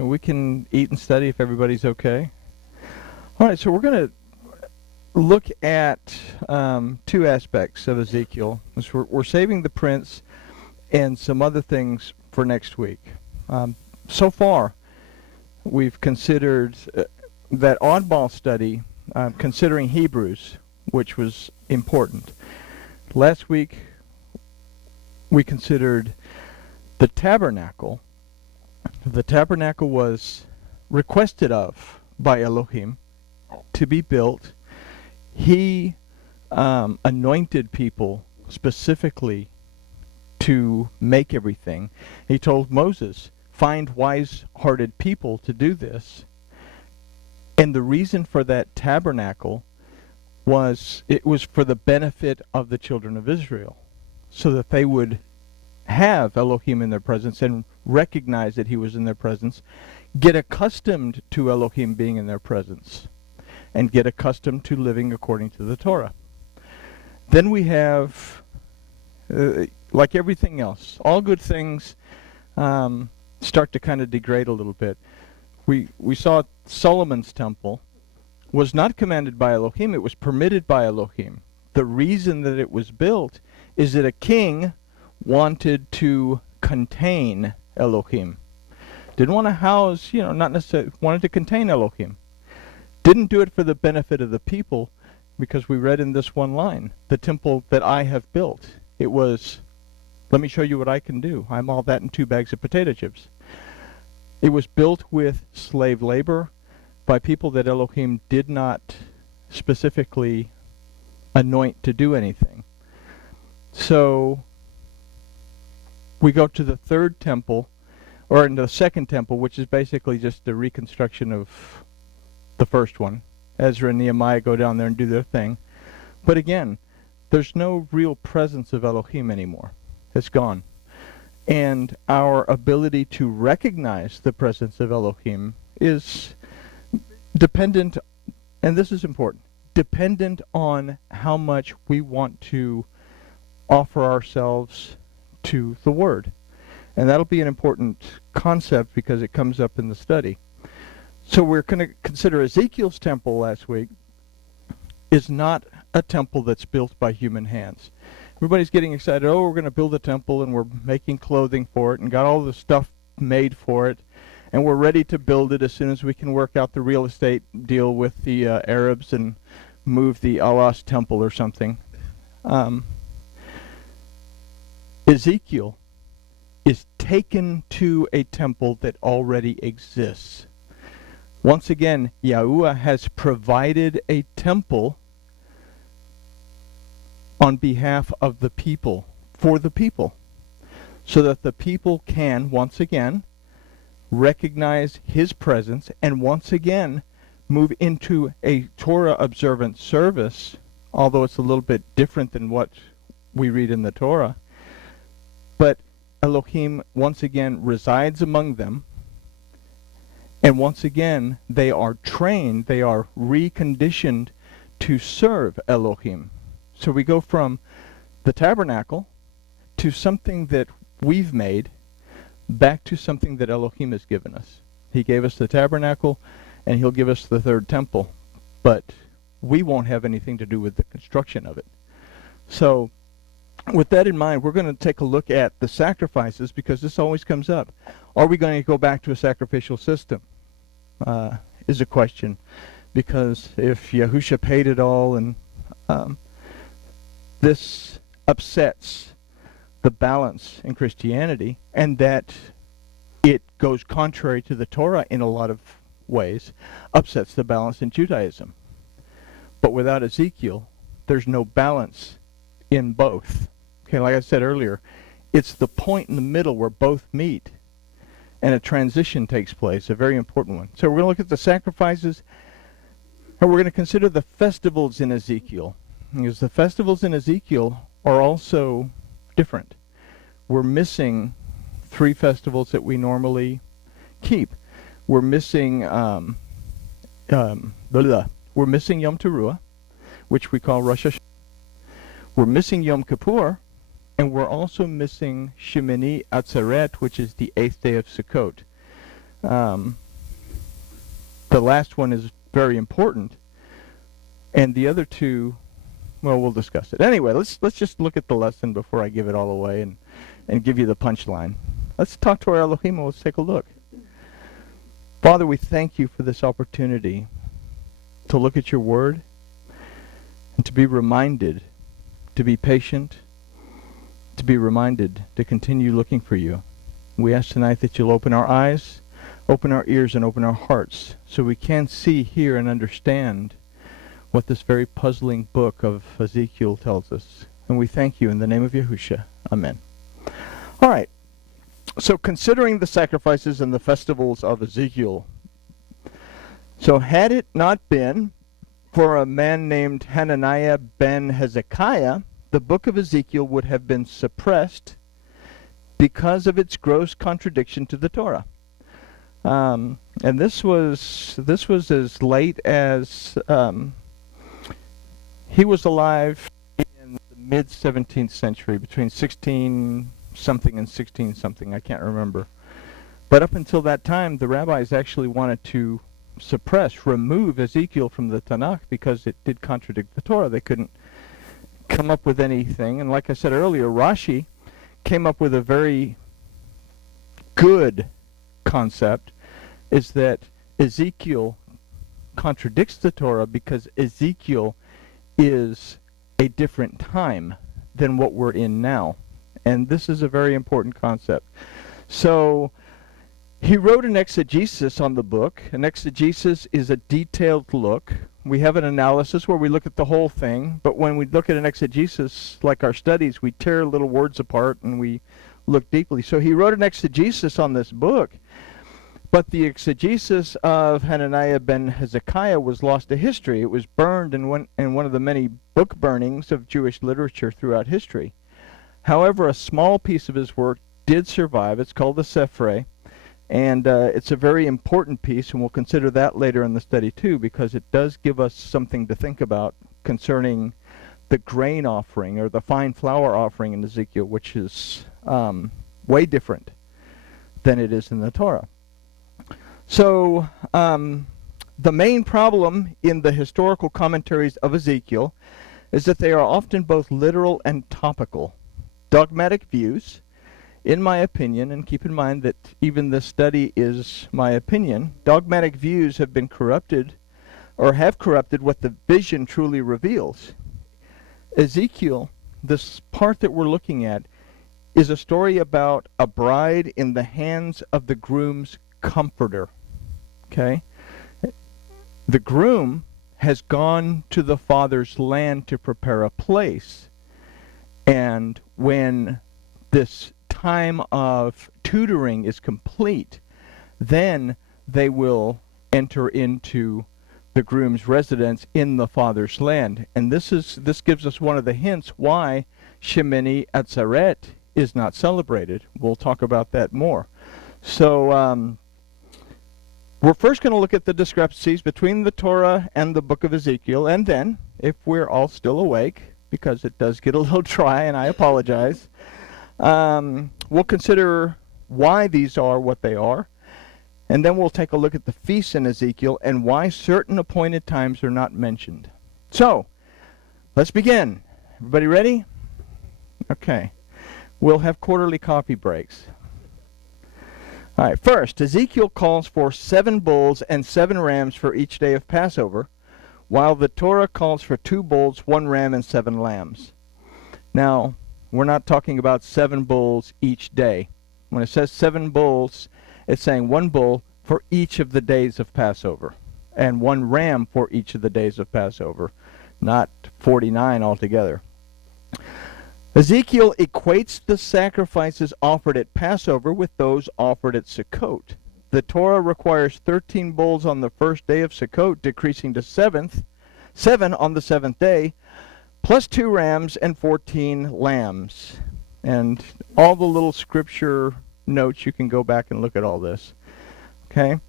We can eat and study if everybody's okay. All right, so we're going to look at two aspects of Ezekiel. We're saving the prince and some other things for next week. So far, we've considered that oddball study, considering Hebrews, which was important. Last week, we considered the tabernacle. The tabernacle was requested of by Elohim to be built. He anointed people specifically to make everything. He told Moses, find wise-hearted people to do this. And the reason for that tabernacle was it was for the benefit of the children of Israel, so that they would have Elohim in their presence and recognize that he was in their presence, get accustomed to Elohim being in their presence, and get accustomed to living according to the Torah. Then we have, like everything else, all good things start to kind of degrade a little bit. We saw Solomon's temple was not commanded by Elohim, it was permitted by Elohim. The reason that it was built is that a king wanted to contain Elohim. Didn't want to house, not necessarily, wanted to contain Elohim. Didn't do it for the benefit of the people, because we read in this one line, the temple that I have built. It was, let me show you what I can do. I'm all that in 2 bags of potato chips. It was built with slave labor by people that Elohim did not specifically anoint to do anything. So we go to the third temple, or in the second temple, which is basically just a reconstruction of the first one. Ezra and Nehemiah go down there and do their thing. But again, there's no real presence of Elohim anymore. It's gone. And our ability to recognize the presence of Elohim is dependent, and this is important, dependent on how much we want to offer ourselves to the Word. And that'll be an important concept because it comes up in the study. So we're going to consider Ezekiel's temple last week is not a temple that's built by human hands. Everybody's getting excited, oh, we're going to build a temple and we're making clothing for it and got all the stuff made for it and we're ready to build it as soon as we can work out the real estate deal with the Arabs and move the Allah's temple or something. Ezekiel is taken to a temple that already exists. Once again, Yahuwah has provided a temple on behalf of the people, for the people, so that the people can, once again, recognize his presence and once again move into a Torah observant service, although it's a little bit different than what we read in the Torah. But Elohim once again resides among them, and once again they are trained, they are reconditioned to serve Elohim. So we go from the tabernacle to something that we've made back to something that Elohim has given us. He gave us the tabernacle and he'll give us the third temple, but we won't have anything to do with the construction of it. So with that in mind, we're going to take a look at the sacrifices because this always comes up. Are we going to go back to a sacrificial system? Is a question. Because if Yahusha paid it all and this upsets the balance in Christianity, and that it goes contrary to the Torah in a lot of ways, upsets the balance in Judaism. But without Ezekiel, there's no balance in both. Okay, like I said earlier, it's the point in the middle where both meet, and a transition takes place, a very important one. So we're going to look at the sacrifices, and we're going to consider the festivals in Ezekiel. Because the festivals in Ezekiel are also different. We're missing 3 festivals that we normally keep. We're missing we're missing Yom Teruah, which we call Rosh Hashanah. We're missing Yom Kippur, and we're also missing Shemini Atzeret, which is the 8th day of Sukkot. the last one is very important, and the other two, well, we'll discuss it. Anyway, let's just look at the lesson before I give it all away and give you the punchline. Let's talk to our Elohim and let's take a look. Father, we thank you for this opportunity to look at your word and to be reminded to be patient, to be reminded to continue looking for you. We ask tonight that you'll open our eyes, open our ears, and open our hearts so we can see, hear, and understand what this very puzzling book of Ezekiel tells us. And we thank you in the name of Yahushua. Amen. All right. So considering the sacrifices and the festivals of Ezekiel, so had it not been for a man named Hananiah ben Hezekiah, the book of Ezekiel would have been suppressed because of its gross contradiction to the Torah. And this was as late as he was alive in the mid-17th century, between 16-something and 16-something, I can't remember. But up until that time, the rabbis actually wanted to remove Ezekiel from the Tanakh because it did contradict the Torah. They couldn't come up with anything. And like I said earlier, Rashi came up with a very good concept, is that Ezekiel contradicts the Torah because Ezekiel is a different time than what we're in now. And this is a very important concept. So he wrote an exegesis on the book. An exegesis is a detailed look. We have an analysis where we look at the whole thing, but when we look at an exegesis, like our studies, we tear little words apart and we look deeply. So he wrote an exegesis on this book, but the exegesis of Hananiah ben Hezekiah was lost to history. It was burned in one of the many book burnings of Jewish literature throughout history. However, a small piece of his work did survive. It's called the Sephre. And it's a very important piece, and we'll consider that later in the study too, because it does give us something to think about concerning the grain offering or the fine flour offering in Ezekiel, which is way different than it is in the Torah. So the main problem in the historical commentaries of Ezekiel is that they are often both literal and topical. Dogmatic views, in my opinion, and keep in mind that even this study is my opinion, dogmatic views have been corrupted or have corrupted what the vision truly reveals. Ezekiel, this part that we're looking at, is a story about a bride in the hands of the groom's comforter. Okay? The groom has gone to the father's land to prepare a place. And when this time of tutoring is complete, then they will enter into the groom's residence in the father's land. And this gives us one of the hints why Shemini Atzeret is not celebrated. We'll talk about that more. So we're first going to look at the discrepancies between the Torah and the book of Ezekiel, and then, if we're all still awake, because it does get a little dry and I apologize, we'll consider why these are what they are, and then we'll take a look at the feasts in Ezekiel and why certain appointed times are not mentioned. So, let's begin. Everybody ready? Okay. We'll have quarterly coffee breaks. All right, first, Ezekiel calls for 7 bulls and 7 rams for each day of Passover, while the Torah calls for 2 bulls, 1 ram, and 7 lambs. Now, we're not talking about 7 bulls each day. When it says 7 bulls, it's saying 1 bull for each of the days of Passover, and 1 ram for each of the days of Passover, not 49 altogether. Ezekiel equates the sacrifices offered at Passover with those offered at Sukkot. The Torah requires 13 bulls on the first day of Sukkot, decreasing to 7 on the 7th day, plus 2 rams and 14 lambs. And all the little scripture notes, you can go back and look at all this. Okay?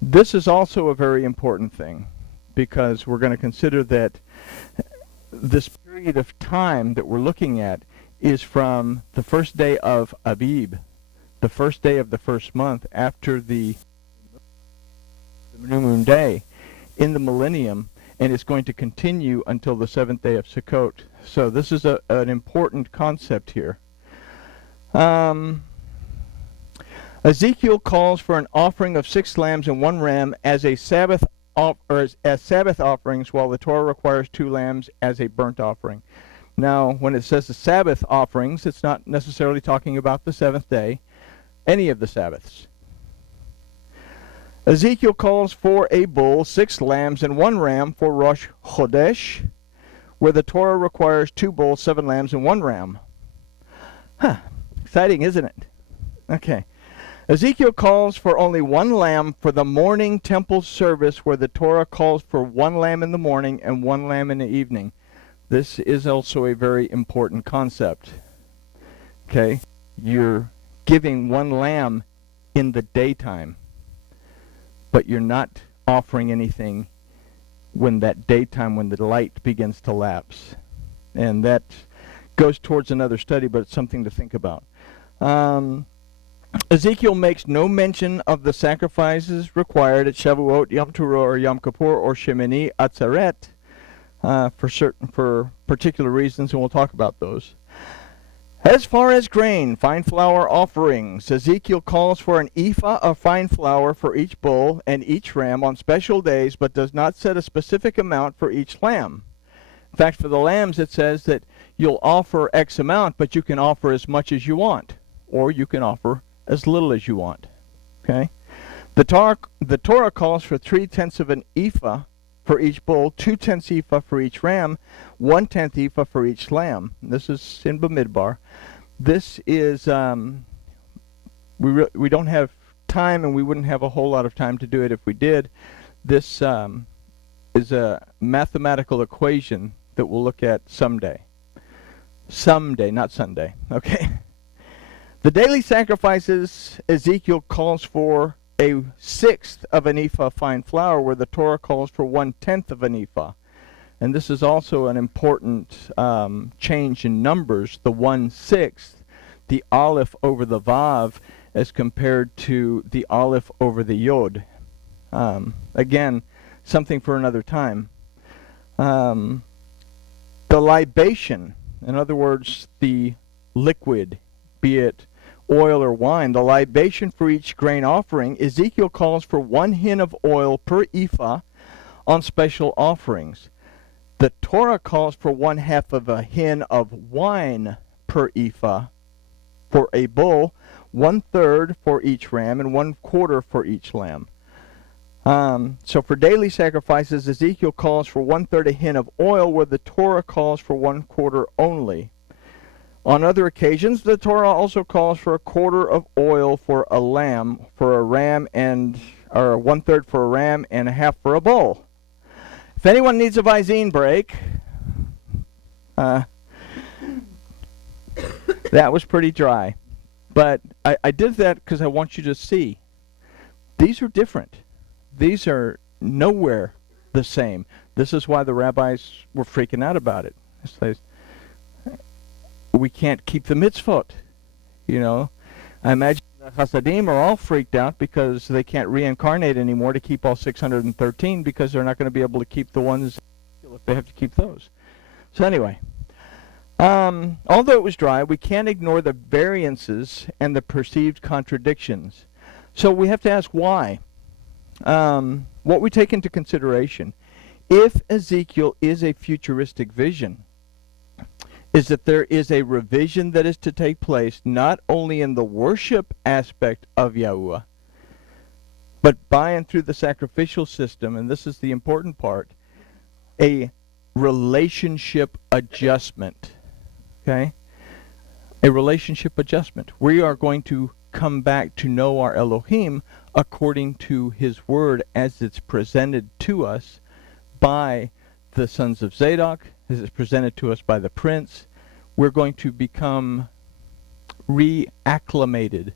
This is also a very important thing, because we're going to consider that this period of time that we're looking at is from the first day of Abib, the first day of the first month after the the new moon day in the millennium, and it's going to continue until the 7th day of Sukkot. So this is an important concept here. Ezekiel calls for an offering of 6 lambs and 1 ram as a Sabbath as Sabbath offerings, while the Torah requires 2 lambs as a burnt offering. Now, when it says the Sabbath offerings, it's not necessarily talking about the 7th day, any of the Sabbaths. Ezekiel calls for a bull, 6 lambs, and 1 ram for Rosh Chodesh, where the Torah requires 2 bulls, 7 lambs, and 1 ram. Exciting, isn't it? Okay. Ezekiel calls for only 1 lamb for the morning temple service, where the Torah calls for 1 lamb in the morning and 1 lamb in the evening. This is also a very important concept. Okay? You're giving 1 lamb in the daytime, but you're not offering anything when that daytime, when the light begins to lapse. And that goes towards another study, but it's something to think about. Ezekiel makes no mention of the sacrifices required at Shavuot, Yom Teruah, or Yom Kippur, or Shemini Atzeret for particular reasons, and we'll talk about those. As far as grain, fine flour offerings, Ezekiel calls for an ephah of fine flour for each bull and each ram on special days, but does not set a specific amount for each lamb. In fact, for the lambs, it says that you'll offer X amount, but you can offer as much as you want, or you can offer as little as you want. Okay? The Torah calls for 3/10 of an ephah for each bull, 2/10 ephah for each ram, 1/10 ephah for each lamb. This is in Bamidbar. This is we don't have time, and we wouldn't have a whole lot of time to do it if we did. This is a mathematical equation that we'll look at someday. Someday, not Sunday. Okay. The daily sacrifices, Ezekiel calls for a 1/6 of an ephah of fine flour, where the Torah calls for 1/10 of an ephah. And this is also an important change in numbers, the 1/6, the aleph over the vav, as compared to the aleph over the yod. Again, something for another time. The libation, in other words, the liquid, be it oil or wine, the libation for each grain offering, Ezekiel calls for 1 hin of oil per ephah on special offerings. The Torah calls for 1/2 of a hin of wine per ephah for a bull, 1/3 for each ram, and 1/4 for each lamb. So for daily sacrifices, Ezekiel calls for 1/3 a hin of oil, where the Torah calls for 1/4 only. On other occasions, the Torah also calls for 1/4 of oil for a lamb, for a ram, or 1/3 for a ram, and 1/2 for a bull. If anyone needs a Visine break, that was pretty dry. But I did that because I want you to see. These are different. These are nowhere the same. This is why the rabbis were freaking out about it. It's like, we can't keep the mitzvot. You know, I imagine the Hasidim are all freaked out because they can't reincarnate anymore to keep all 613, because they're not going to be able to keep the ones if they have to keep those. So anyway, although it was dry, we can't ignore the variances and the perceived contradictions. So we have to ask why. What we take into consideration, if Ezekiel is a futuristic vision, is that there is a revision that is to take place not only in the worship aspect of Yahuwah, but by and through the sacrificial system, and this is the important part, a relationship adjustment. Okay? A relationship adjustment. We are going to come back to know our Elohim according to his word as it's presented to us by the sons of Zadok, as it's presented to us by the prince. We're going to become reacclimated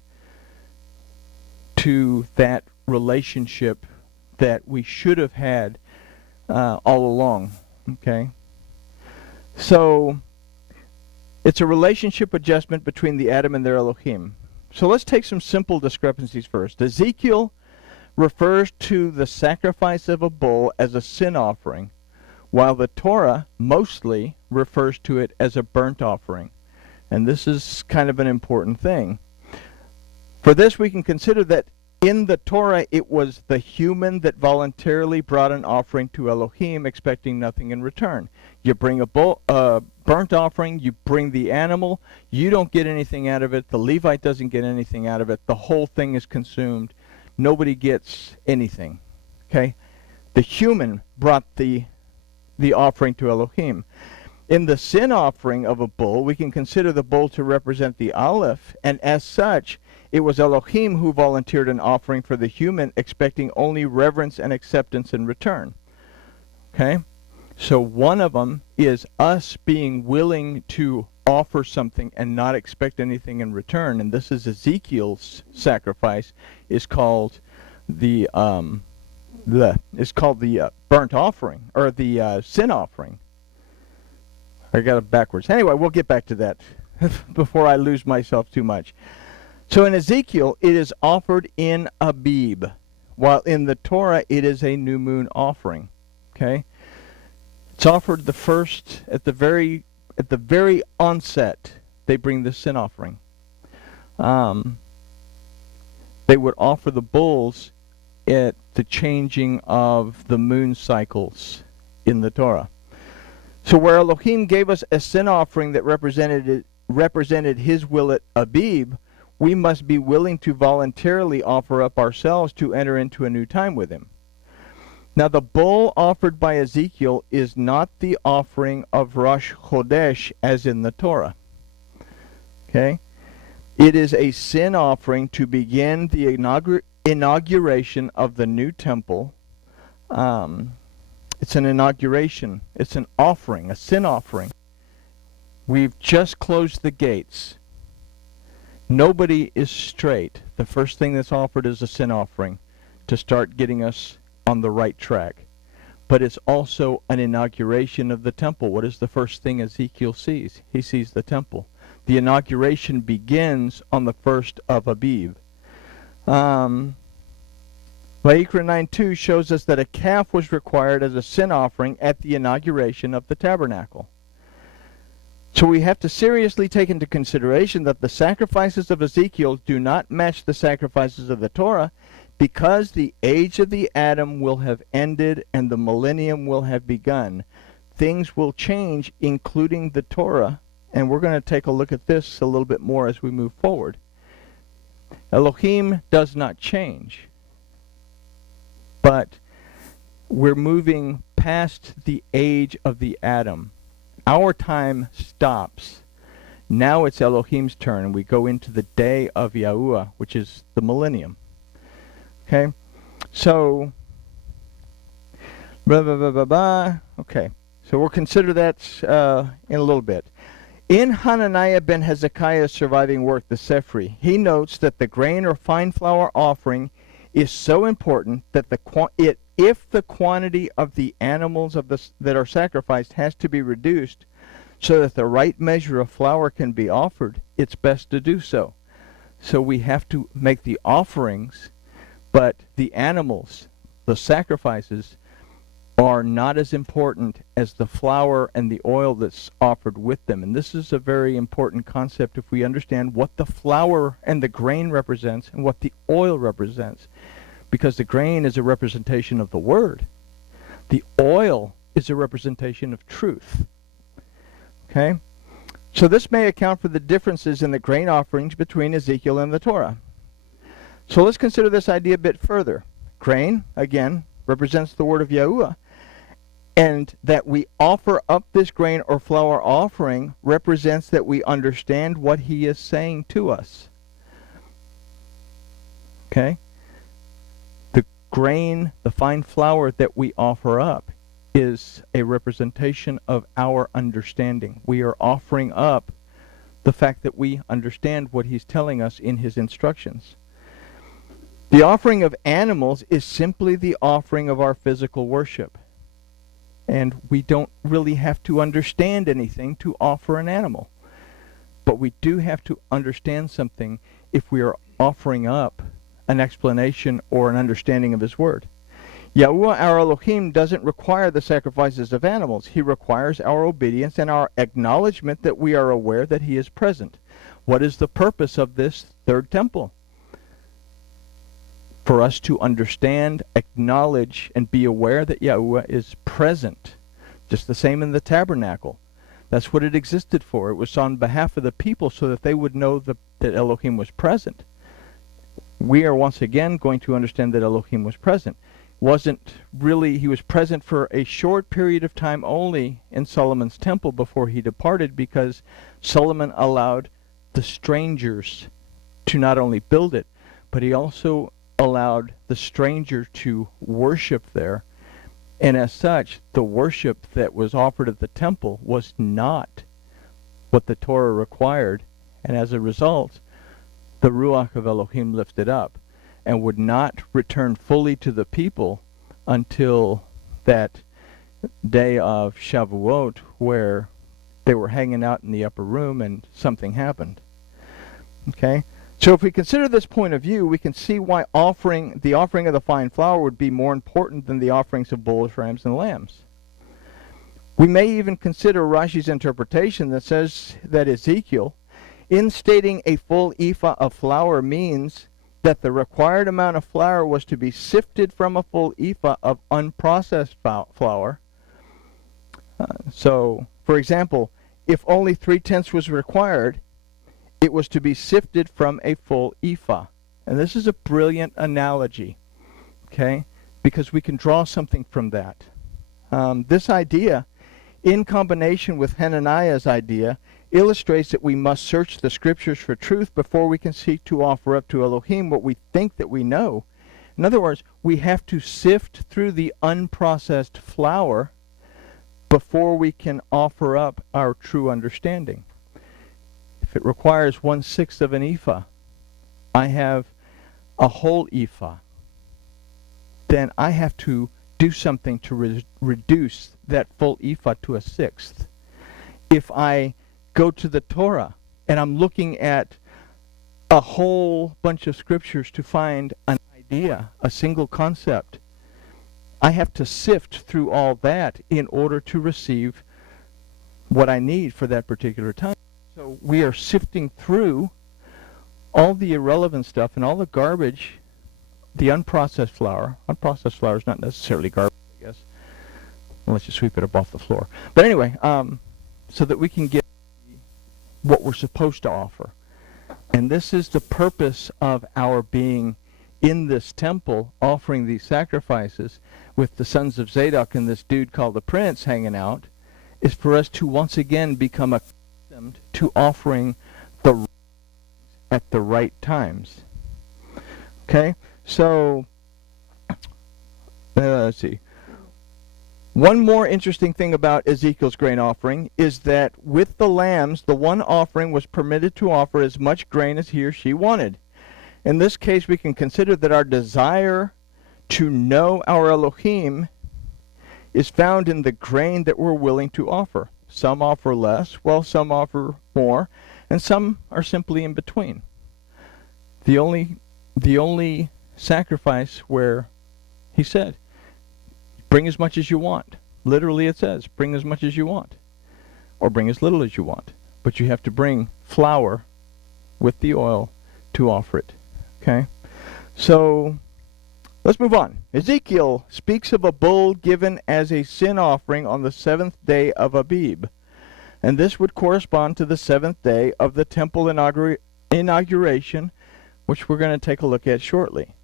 to that relationship that we should have had all along. Okay? So it's a relationship adjustment between the Adam and their Elohim. So let's take some simple discrepancies first. Ezekiel refers to the sacrifice of a bull as a sin offering, while the Torah mostly refers to it as a burnt offering. And this is kind of an important thing. For this, we can consider that in the Torah, it was the human that voluntarily brought an offering to Elohim, expecting nothing in return. You bring a burnt offering, you bring the animal, you don't get anything out of it, the Levite doesn't get anything out of it, the whole thing is consumed, nobody gets anything. Okay? The human brought the offering to Elohim. In the sin offering of a bull, we can consider the bull to represent the Aleph, and as such, it was Elohim who volunteered an offering for the human, expecting only reverence and acceptance in return. Okay? So one of them is us being willing to offer something and not expect anything in return, and this is Ezekiel's sacrifice, is called the burnt offering, or the sin offering. I got it backwards. Anyway, we'll get back to that before I lose myself too much. So in Ezekiel, it is offered in Abib, while in the Torah, it is a new moon offering. Okay? It's offered the first, at the very onset, they bring the sin offering. They would offer the bulls at the changing of the moon cycles in the Torah. So where Elohim gave us a sin offering that represented his will at Abib, we must be willing to voluntarily offer up ourselves to enter into a new time with him. Now the bull offered by Ezekiel is not the offering of Rosh Chodesh as in the Torah. Okay? It is a sin offering to begin the inauguration of the new temple. It's an inauguration. It's an offering, a sin offering. We've just closed the gates. Nobody is straight. The first thing that's offered is a sin offering to start getting us on the right track. But it's also an inauguration of the temple. What is the first thing Ezekiel sees? He sees the temple. The inauguration begins on the 1st of Abib. Vayikra 9:2 shows us that a calf was required as a sin offering at the inauguration of the tabernacle. So we have to seriously take into consideration that the sacrifices of Ezekiel do not match the sacrifices of the Torah, because the age of the Adam will have ended and the millennium will have begun. Things will change, including the Torah, and we're going to take a look at this a little bit more as we move forward. Elohim does not change, but we're moving past the age of the Adam. Our time stops. Now it's Elohim's turn, and we go into the day of Yahuwah, which is the millennium. Okay? So, okay. So we'll consider that in a little bit. In Hananiah ben Hezekiah's surviving work, the Sephri, he notes that the grain or fine flour offering is so important that if the quantity of the animals that are sacrificed has to be reduced so that the right measure of flour can be offered, it's best to do so. So we have to make the offerings, but the animals, the sacrifices, are not as important as the flour and the oil that's offered with them. And this is a very important concept if we understand what the flour and the grain represents and what the oil represents. Because the grain is a representation of the Word. The oil is a representation of truth. Okay? So this may account for the differences in the grain offerings between Ezekiel and the Torah. So let's consider this idea a bit further. Grain, again, represents the word of Yahuwah. And that we offer up this grain or flour offering represents that we understand what he is saying to us. Okay? The grain, the fine flour that we offer up is a representation of our understanding. We are offering up the fact that we understand what he's telling us in his instructions. The offering of animals is simply the offering of our physical worship. And we don't really have to understand anything to offer an animal. But we do have to understand something if we are offering up an explanation or an understanding of his word. Yahuwah our Elohim doesn't require the sacrifices of animals. He requires our obedience and our acknowledgement that we are aware that he is present. What is the purpose of this third temple? For us to understand, acknowledge, and be aware that Yahuwah is present. Just the same in the tabernacle. That's what it existed for. It was on behalf of the people so that they would know that Elohim was present. We are once again going to understand that Elohim was present. He was present for a short period of time only in Solomon's temple before he departed, because Solomon allowed the strangers to not only build it, but he also allowed the stranger to worship there. And as such, the worship that was offered at the temple was not what the Torah required. And as a result, the Ruach of Elohim lifted up and would not return fully to the people until that day of Shavuot, where they were hanging out in the upper room and something happened. Okay? So if we consider this point of view, we can see why the offering of the fine flour would be more important than the offerings of bulls, rams, and lambs. We may even consider Rashi's interpretation that says that Ezekiel, in stating a full ephah of flour, means that the required amount of flour was to be sifted from a full ephah of unprocessed flour. So, for example, if only 3/10 was required, it was to be sifted from a full ephah. And this is a brilliant analogy, okay? Because we can draw something from that. This idea, in combination with Hananiah's idea, illustrates that we must search the scriptures for truth before we can seek to offer up to Elohim what we think that we know. In other words, we have to sift through the unprocessed flour before we can offer up our true understanding. If it requires 1/6 of an ephah, I have a whole ephah, then I have to do something to reduce that full ephah to 1/6. If I go to the Torah and I'm looking at a whole bunch of scriptures to find an idea, a single concept, I have to sift through all that in order to receive what I need for that particular time. So we are sifting through all the irrelevant stuff and all the garbage, the unprocessed flour. Unprocessed flour is not necessarily garbage, I guess, unless you sweep it up off the floor. But anyway, so that we can get what we're supposed to offer. And this is the purpose of our being in this temple, offering these sacrifices with the sons of Zadok and this dude called the Prince hanging out, is for us to once again become accustomed to offering the at the right times. Okay? So, let's see. One more interesting thing about Ezekiel's grain offering is that with the lambs, the one offering was permitted to offer as much grain as he or she wanted. In this case, we can consider that our desire to know our Elohim is found in the grain that we're willing to offer. Some offer less, while some offer more, and some are simply in between. The only sacrifice where he said, bring as much as you want. Literally it says, bring as much as you want. Or bring as little as you want. But you have to bring flour with the oil to offer it. Okay? So, let's move on. Ezekiel speaks of a bull given as a sin offering on the 7th day of Abib. And this would correspond to the 7th day of the temple inauguration, which we're going to take a look at shortly.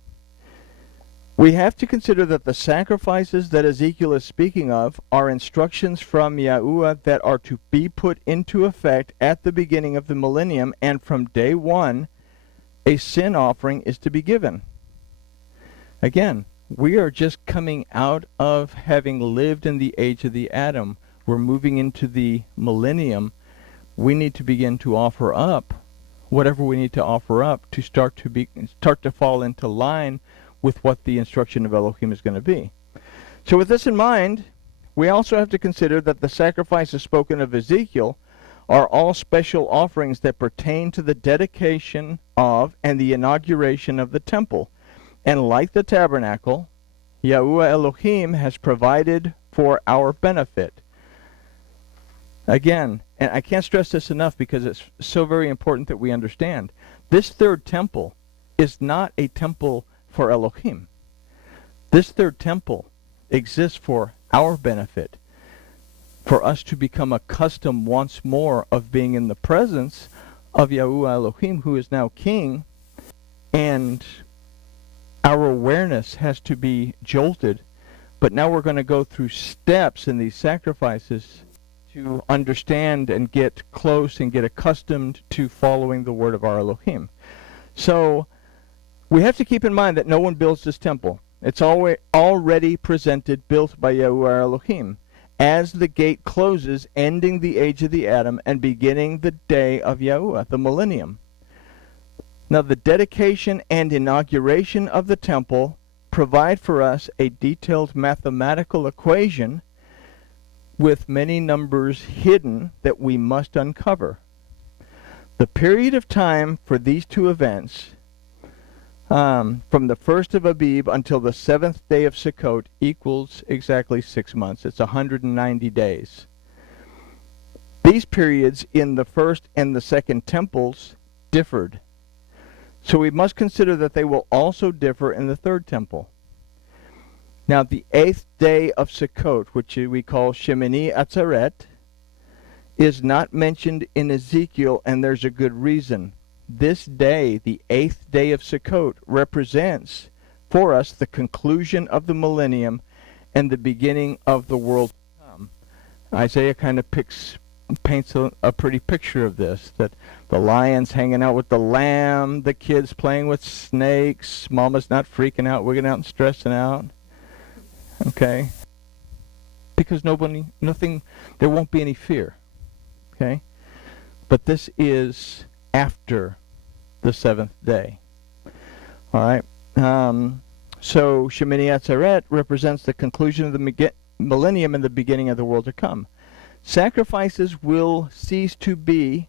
We have to consider that the sacrifices that Ezekiel is speaking of are instructions from Yahuwah that are to be put into effect at the beginning of the millennium, and from day one, a sin offering is to be given. Again, we are just coming out of having lived in the age of the Adam. We're moving into the millennium. We need to begin to offer up whatever we need to offer up to start to fall into line with what the instruction of Elohim is going to be. So with this in mind, we also have to consider that the sacrifices spoken of Ezekiel are all special offerings that pertain to the dedication of and the inauguration of the temple. And like the tabernacle, Yahuwah Elohim has provided for our benefit. Again, and I can't stress this enough because it's so very important that we understand, this third temple is not a temple for Elohim. This third temple exists for our benefit, for us to become accustomed once more of being in the presence of Yahuwah Elohim, who is now king, and our awareness has to be jolted. But now we're going to go through steps in these sacrifices to understand and get close and get accustomed to following the word of our Elohim. So we have to keep in mind that no one builds this temple. It's already presented, built by Yahuwah Elohim, as the gate closes, ending the age of the Adam and beginning the day of Yahuwah, the millennium. Now the dedication and inauguration of the temple provide for us a detailed mathematical equation with many numbers hidden that we must uncover. The period of time for these two events, from the 1st of Abib until the 7th day of Sukkot, equals exactly 6 months. It's 190 days. These periods in the first and the second temples differed. So we must consider that they will also differ in the third temple. Now the 8th day of Sukkot, which we call Shemini Atzeret, is not mentioned in Ezekiel, and there's a good reason. This day, the 8th day of Sukkot, represents for us the conclusion of the millennium and the beginning of the world to come. Isaiah kind of paints a pretty picture of this, that the lion's hanging out with the lamb, the kids playing with snakes, mama's not freaking out, wigging out and stressing out. Okay? Because there won't be any fear. Okay? But this is after the 7th day. All right? So Shemini Atzeret represents the conclusion of the millennium and the beginning of the world to come. Sacrifices will cease to be,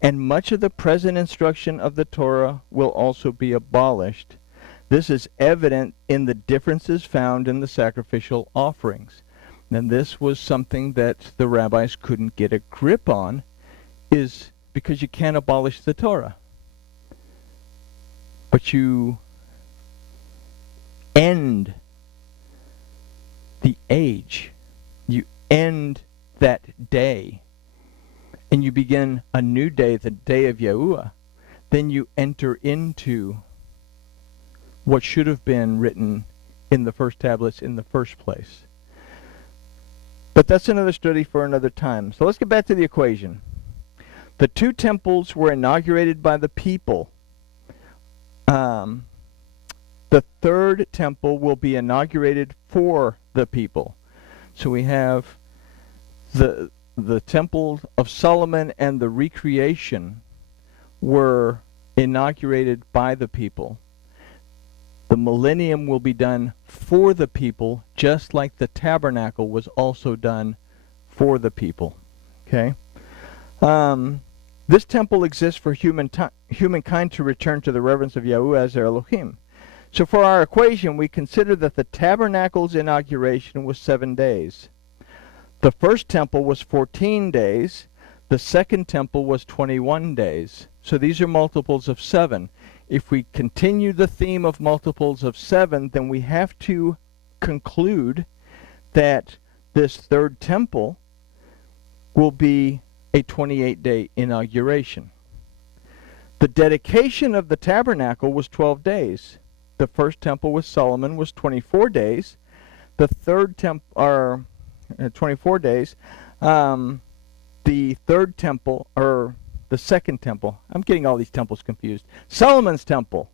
and much of the present instruction of the Torah will also be abolished. This is evident in the differences found in the sacrificial offerings. And this was something that the rabbis couldn't get a grip on, is because you can't abolish the Torah. But you end the age. You end that day. And you begin a new day, the day of Yahuwah. Then you enter into what should have been written in the first tablets in the first place. But that's another study for another time. So let's get back to the equation. The two temples were inaugurated by the people. The third temple will be inaugurated for the people. So we have the temple of Solomon and the recreation were inaugurated by the people. The millennium will be done for the people, just like the tabernacle was also done for the people. Okay? This temple exists for humankind to return to the reverence of Yahuwah as their Elohim. So for our equation, we consider that the tabernacle's inauguration was 7 days. The first temple was 14 days. The second temple was 21 days. So these are multiples of 7. If we continue the theme of multiples of 7, then we have to conclude that this third temple will be a 28-day inauguration. The dedication of the tabernacle was 12 days. The first temple with Solomon was 24 days. The third temple, 24 days. The third temple, or the second temple, I'm getting all these temples confused. Solomon's temple,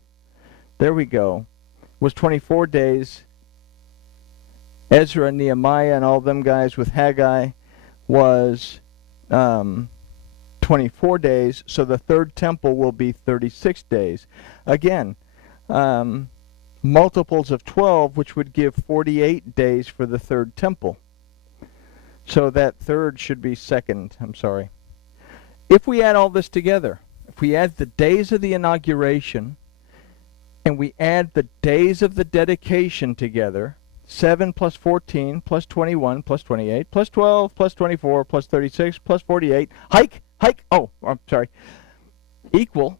there we go, was 24 days. Ezra, Nehemiah, and all them guys with Haggai was 24 days. So the third temple will be 36 days. Again, multiples of 12, which would give 48 days for the third temple. So that third should be second, I'm sorry. if we add all this together, if we add the days of the inauguration and we add the days of the dedication together, 7 plus 14 plus 21 plus 28 plus 12 plus 24 plus 36 plus 48, hike, oh, I'm sorry, equal